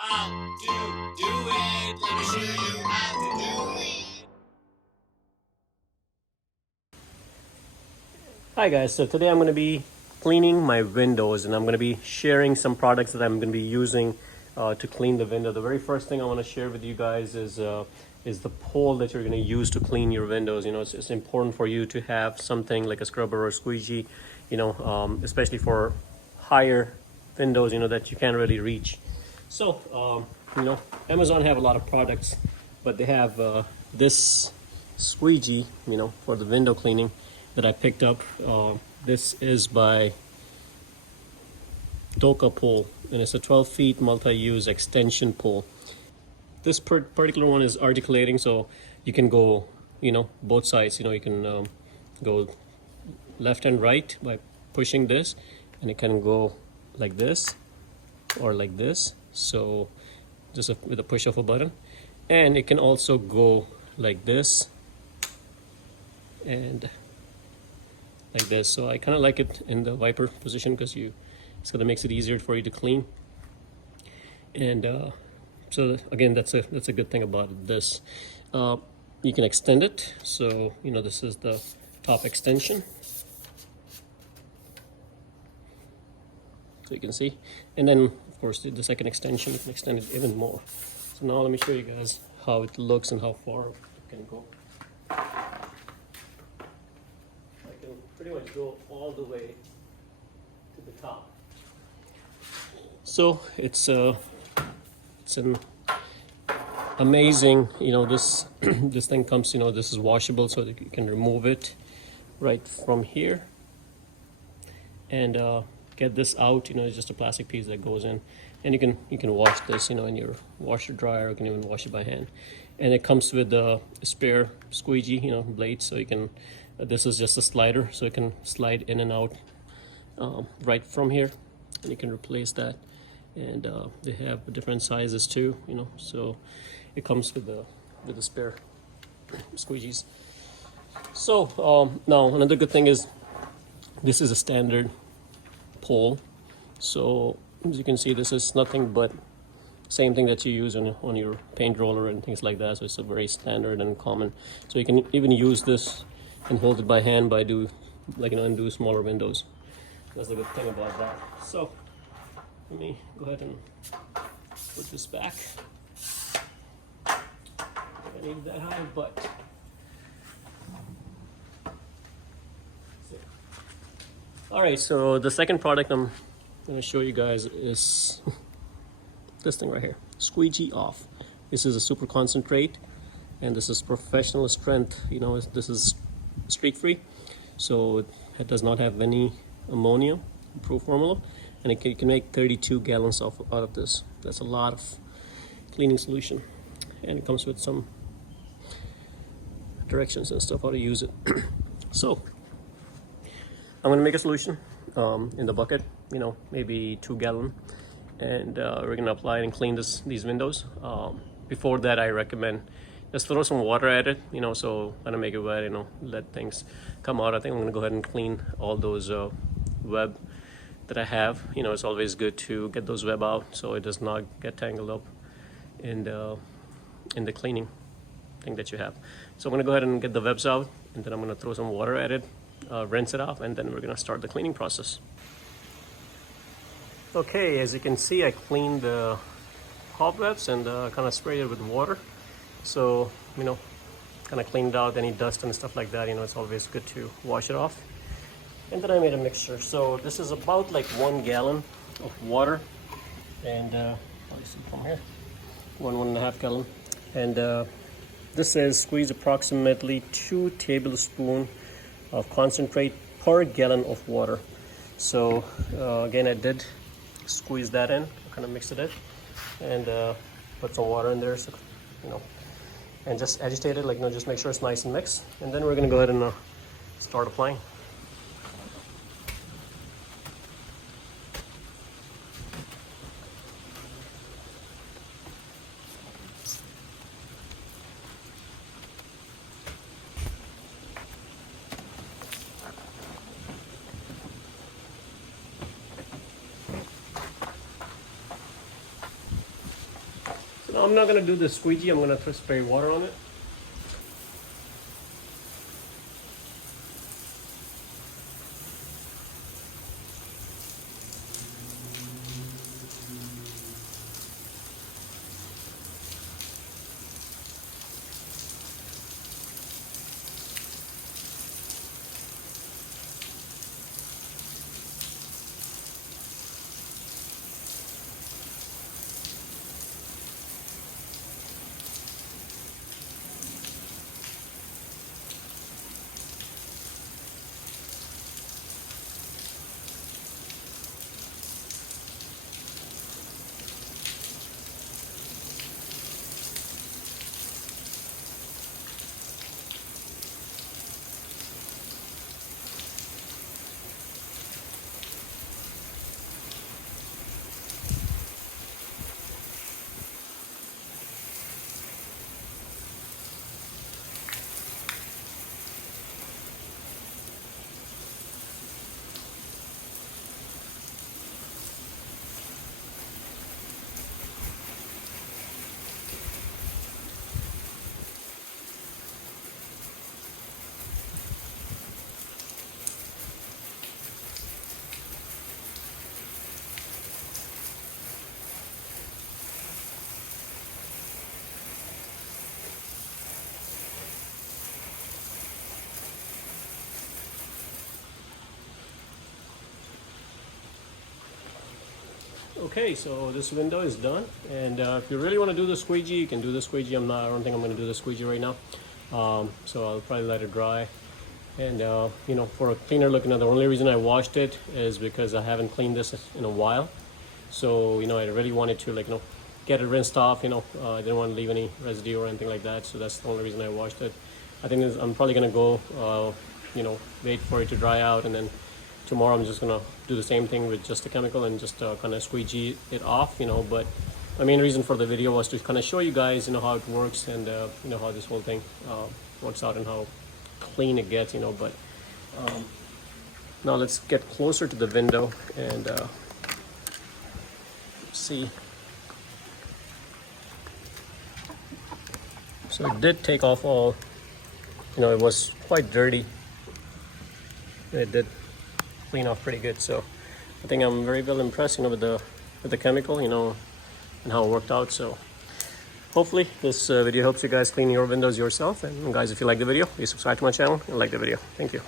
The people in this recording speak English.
How to do it. Let me show you how to do it. Hi guys, so today I'm going to be cleaning my windows and I'm going to be sharing some products that I'm going to be using to clean the window. The very first thing I want to share with you guys is the pole that you're going to use to clean your windows. You know, it's important for you to have something like a scrubber or a squeegee, especially for higher windows, that you can't really reach. So, Amazon have a lot of products, but they have this squeegee, for the window cleaning that I picked up. This is by Doka pole, and it's a 12 feet multi-use extension pole. This particular one is articulating, so you can go, both sides. You can go left and right by pushing this, and it can go like this or like this. So just with a push of a button, and it can also go like this and like this. So I kind of like it in the wiper position because it's gonna makes it easier for you to clean. And so again, that's a good thing about this. You can extend it. So this is the top extension. So you can see, and then of course the second extension, you can extend it even more. So now let me show you guys how it looks and how far it can go. I can pretty much go all the way to the top. So it's an amazing, this this thing comes, this is washable, so that you can remove it right from here and get this out. It's just a plastic piece that goes in, and you can wash this, in your washer dryer. You can even wash it by hand, and it comes with a spare squeegee, blade, so you can. This is just a slider, so you can slide in and out right from here, and you can replace that. And they have different sizes too, so it comes with the spare squeegees. So now another good thing is this is a standard pole. So as you can see, this is nothing but same thing that you use on your paint roller and things like that. So it's a very standard and common. So you can even use this and hold it by hand and do smaller windows. That's the good thing about that. So let me go ahead and put this back. I need that high, but all right. So the second product I'm going to show you guys is this thing right here, squeegee off. This is a super concentrate, and this is professional strength. This is streak free, so it does not have any ammonia proof formula, and you can make 32 gallons out of this. That's a lot of cleaning solution, and it comes with some directions and stuff how to use it. So I'm going to make a solution in the bucket, maybe 2 gallon, and we're going to apply it and clean these windows. Before that, I recommend just throw some water at it, so kind of make it wet, let things come out. I think I'm going to go ahead and clean all those web that I have. It's always good to get those web out so it does not get tangled up in the cleaning thing that you have. So I'm going to go ahead and get the webs out, and then I'm going to throw some water at it, rinse it off, and then we're going to start the cleaning process. Okay, as you can see, I cleaned the cobwebs and kind of sprayed it with water. So, kind of cleaned out any dust and stuff like that. It's always good to wash it off. And then I made a mixture. So this is about like 1 gallon of water, and let me see from here, 1.5 gallon. And this says squeeze approximately 2 tablespoons of concentrate per gallon of water. So again, I did squeeze that in, kind of mix it in, and put some water in there, so and just agitate it, just make sure it's nice and mixed. And then we're gonna go ahead and start applying. Now I'm not gonna do the squeegee. I'm gonna spray water on it. Okay, so this window is done, and if you really want to do the squeegee, you can do the squeegee. I don't think I'm going to do the squeegee right now, so I'll probably let it dry. And you know, for a cleaner look, the only reason I washed it is because I haven't cleaned this in a while. So I really wanted to get it rinsed off. I didn't want to leave any residue or anything like that. So that's the only reason I washed it. I think I'm probably gonna go, wait for it to dry out, and then tomorrow I'm just gonna do the same thing with just the chemical and just kind of squeegee it off. But my main reason for the video was to kind of show you guys, how it works, and how this whole thing works out and how clean it gets. But now let's get closer to the window and see. So it did take off all, it was quite dirty. It did clean off pretty good. So I think I'm very well impressed, with the chemical, and how it worked out. So hopefully this video helps you guys clean your windows yourself. And guys, if you like the video, please subscribe to my channel and like the video. Thank you.